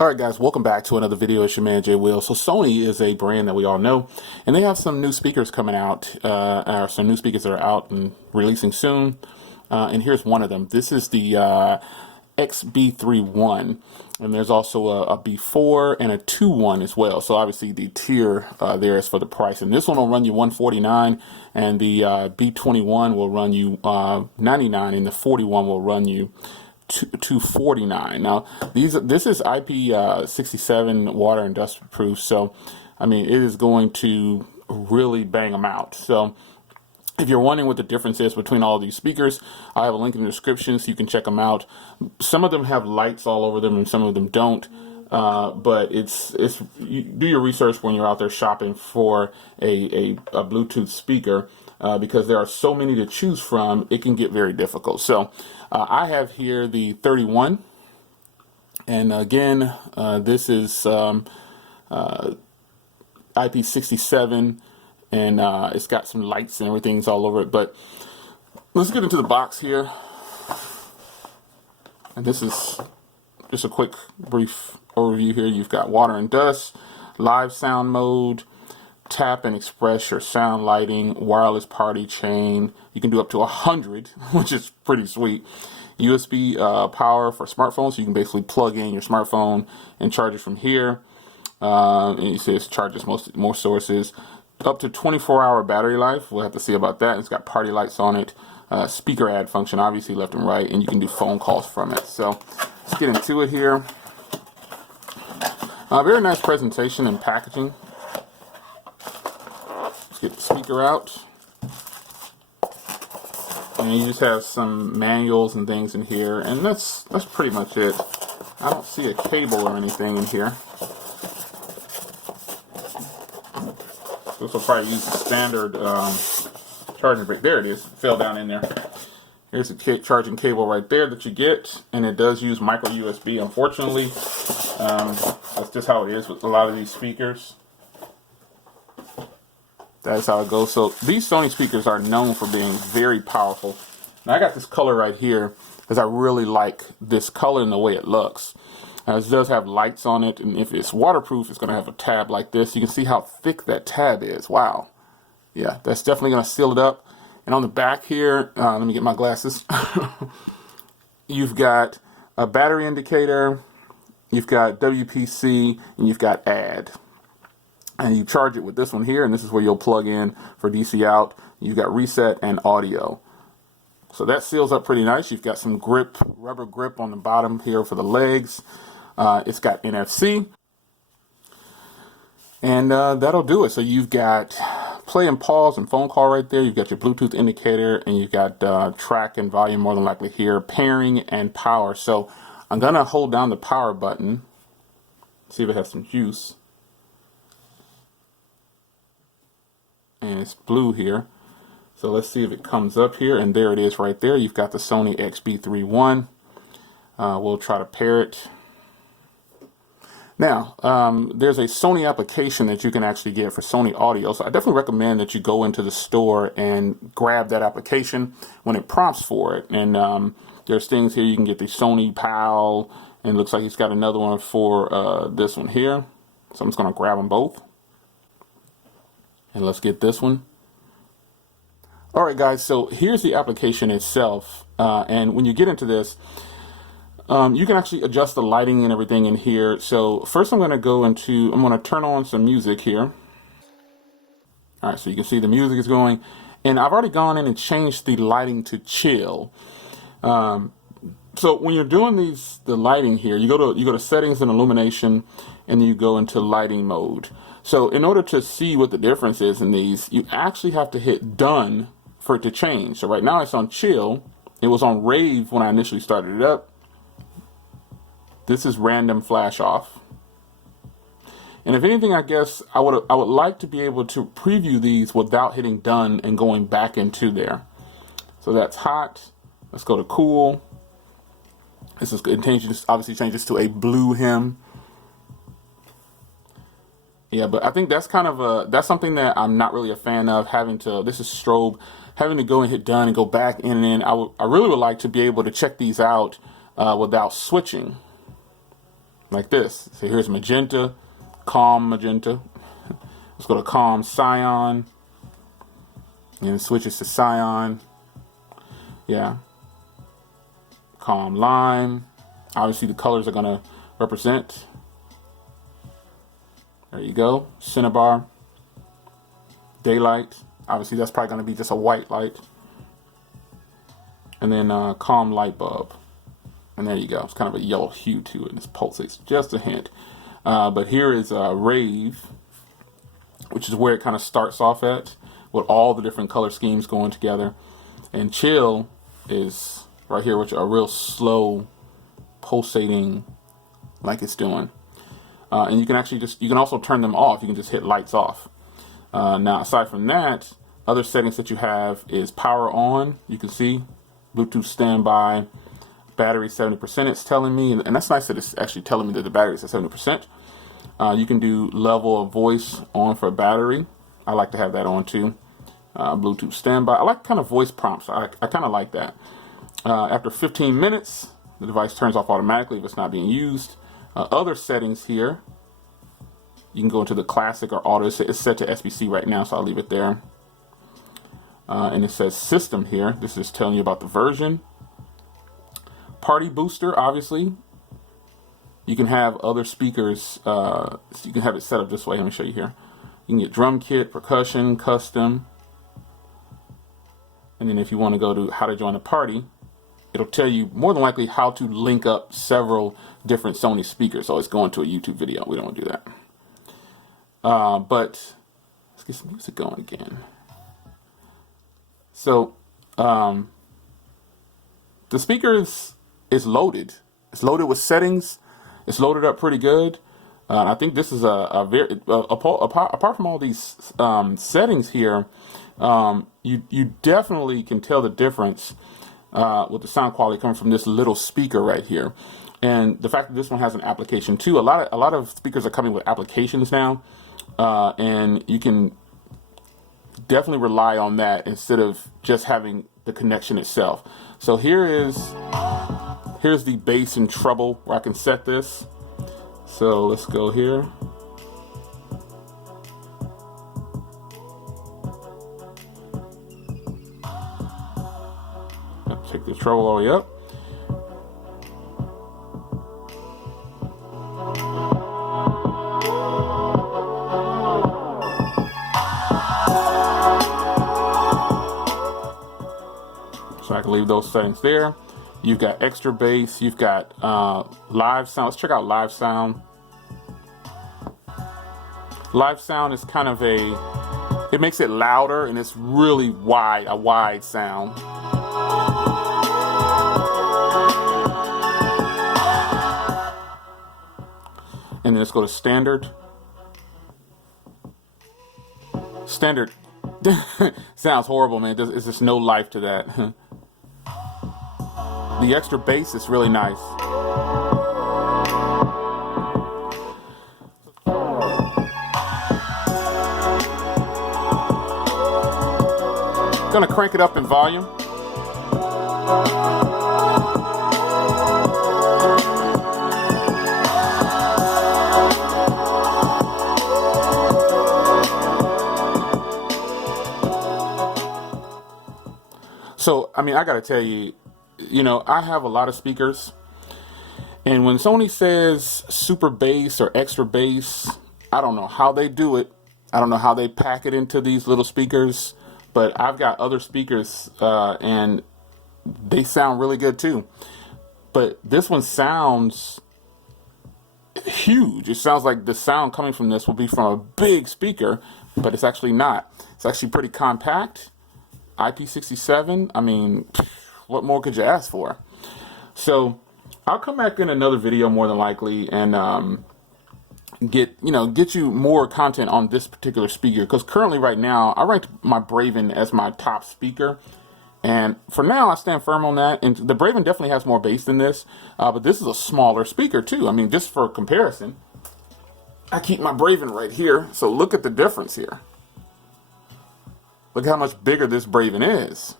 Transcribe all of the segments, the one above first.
Alright guys, welcome back to another video. It's your man Jay Will. So Sony is a brand that we all know, and they have some new speakers coming out, some new speakers that are out and releasing soon, and here's one of them. This is the XB31, and there's also a B4 and a 2.1 as well. So obviously the tier there is for the price, and this one will run you $149, and the B21 will run you $99, and the 41 will run you $249. Now this is IP67 water and dust proof, so I mean it is going to really bang them out. So if you're wondering what the difference is between all of these speakers, I have a link in the description so you can check them out. Some of them have lights all over them and some of them don't, but you do your research when you're out there shopping for a Bluetooth speaker, because there are so many to choose from. It can get very difficult. So I have here the 31, and again this is IP67, and it's got some lights and everything's all over it. But let's get into the box here, and this is just a quick brief overview here. You've got water and dust, live sound mode, tap and express your sound lighting, wireless party chain. You can do up to 100, which is pretty sweet. USB power for smartphones, so you can basically plug in your smartphone and charge it from here. And you see it charges more sources. Up to 24-hour battery life. We'll have to see about that. It's got party lights on it. Speaker add function, obviously left and right, and you can do phone calls from it. So let's get into it here. Very nice presentation and packaging. Let's get the speaker out. And you just have some manuals and things in here, and that's pretty much it. I don't see a cable or anything in here. This will probably use the standard charging brick. There it is. It fell down in there. Here's a charging cable right there that you get, and it does use micro USB. Unfortunately, that's just how it is with a lot of these speakers. That's how it goes. So these Sony speakers are known for being very powerful. Now I got this color right here because I really like this color and the way it looks. It does have lights on it, and if it's waterproof, it's going to have a tab like this. You can see how thick that tab is. Wow. Yeah, that's definitely going to seal it up. And on the back here, let me get my glasses. You've got a battery indicator, you've got WPC, and you've got add. And you charge it with this one here, and this is where you'll plug in for DC out. You've got reset and audio. So that seals up pretty nice. You've got some grip, rubber grip on the bottom here for the legs. It's got NFC, and that'll do it. So you've got play and pause and phone call right there. You've got your Bluetooth indicator, and you've got track and volume more than likely here, pairing and power. So I'm gonna hold down the power button, see if it has some juice, and it's blue here. So let's see if it comes up here, and there it is right there. You've got the Sony XB31. We'll try to pair it. Now, there's a Sony application that you can actually get for Sony audio, so I definitely recommend that you go into the store and grab that application when it prompts for it. And there's things here. You can get the Sony PAL, and it looks like it's got another one for this one here. So I'm just going to grab them both. And let's get this one. Alright guys, so here's the application itself, and when you get into this, you can actually adjust the lighting and everything in here. So first I'm going to turn on some music here. Alright, so you can see the music is going, and I've already gone in and changed the lighting to chill. So when you're doing the lighting here, you go to settings and illumination, and then you go into lighting mode. So in order to see what the difference is in these, you actually have to hit done for it to change. So right now it's on chill. It was on rave when I initially started it up. This is random flash off. And if anything, I guess I would like to be able to preview these without hitting done and going back into there. So that's hot. Let's go to cool. This is obviously changes to a blue hem. Yeah, but I think that's kind of that's something that I'm not really a fan of, this is strobe, having to go and hit done and go back in and in. I really would like to be able to check these out without switching. like this. So here's magenta, calm magenta. Let's go to calm cyan, and it switches to cyan. Yeah. Calm lime. Obviously the colors are gonna represent. There you go. Cinnabar. Daylight. Obviously that's probably gonna be just a white light. And then calm light bulb. And there you go. It's kind of a yellow hue to it. This pulsates just a hint. But here is rave, which is where it kind of starts off at, with all the different color schemes going together. And chill is right here, which are real slow pulsating like it's doing. And you can actually you can also turn them off. You can just hit lights off. Now, aside from that, other settings that you have is power on. You can see Bluetooth standby, battery 70%. It's telling me, and that's nice that it's actually telling me that the battery is at 70%. You can do level of voice on for battery. I like to have that on too. Bluetooth standby. I like kind of voice prompts. I kind of like that. After 15 minutes, the device turns off automatically if it's not being used. Other settings here, you can go into the classic or auto. It's set to SBC right now, so I'll leave it there. And it says system here. This is telling you about the version. Party booster, obviously. You can have other speakers. You can have it set up this way. Let me show you here. You can get drum kit, percussion, custom. And then if you want to go to how to join the party, it'll tell you more than likely how to link up several different Sony speakers. So it's going to a YouTube video. We don't want to do that. But let's get some music going again. So the speaker is loaded. It's loaded with settings. It's loaded up pretty good. I think this is a very apart from all these settings here, you definitely can tell the difference with the sound quality coming from this little speaker right here, and the fact that this one has an application too. A lot of speakers are coming with applications now, and you can definitely rely on that instead of just having the connection itself. So here's the bass and treble where I can set this. So let's go here. Let's take the treble all the way up. So I can leave those settings there. You've got extra bass. You've got live sound. Let's check out live sound. Live sound is kind of it makes it louder, and it's really a wide sound. And then let's go to standard. Standard sounds horrible, man. There's just no life to that. The extra bass is really nice. Gonna crank it up in volume. So, I mean, I gotta tell you, I have a lot of speakers, and when Sony says super bass or extra bass, I don't know how they do it. I don't know how they pack it into these little speakers, but I've got other speakers, and they sound really good too. But this one sounds huge. It sounds like the sound coming from this will be from a big speaker, but it's actually not. It's actually pretty compact. IP67, I mean, what more could you ask for? So I'll come back in another video more than likely and get you more content on this particular speaker, because currently right now I ranked my Braven as my top speaker, and for now I stand firm on that. And the Braven definitely has more bass than this, but this is a smaller speaker too. I mean, just for comparison, I keep my Braven right here, so look at the difference here. Look how much bigger this Braven is.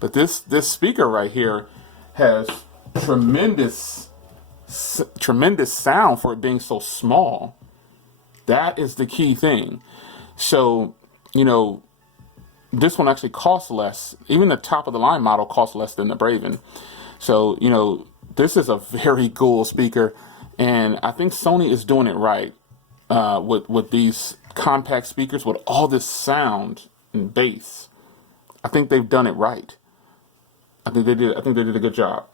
But this speaker right here has tremendous tremendous sound for it being so small. That is the key thing. So, you know, this one actually costs less. Even the top of the line model costs less than the Braven. So, you know, this is a very cool speaker, and I think Sony is doing it right with these compact speakers with all this sound and bass. I think they've done it right. I think they did a good job.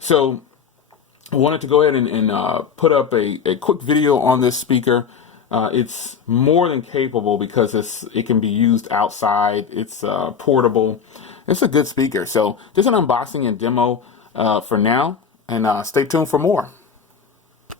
So I wanted to go ahead and put up a quick video on this speaker. It's more than capable because it can be used outside. It's portable. It's a good speaker. So just an unboxing and demo for now, and stay tuned for more.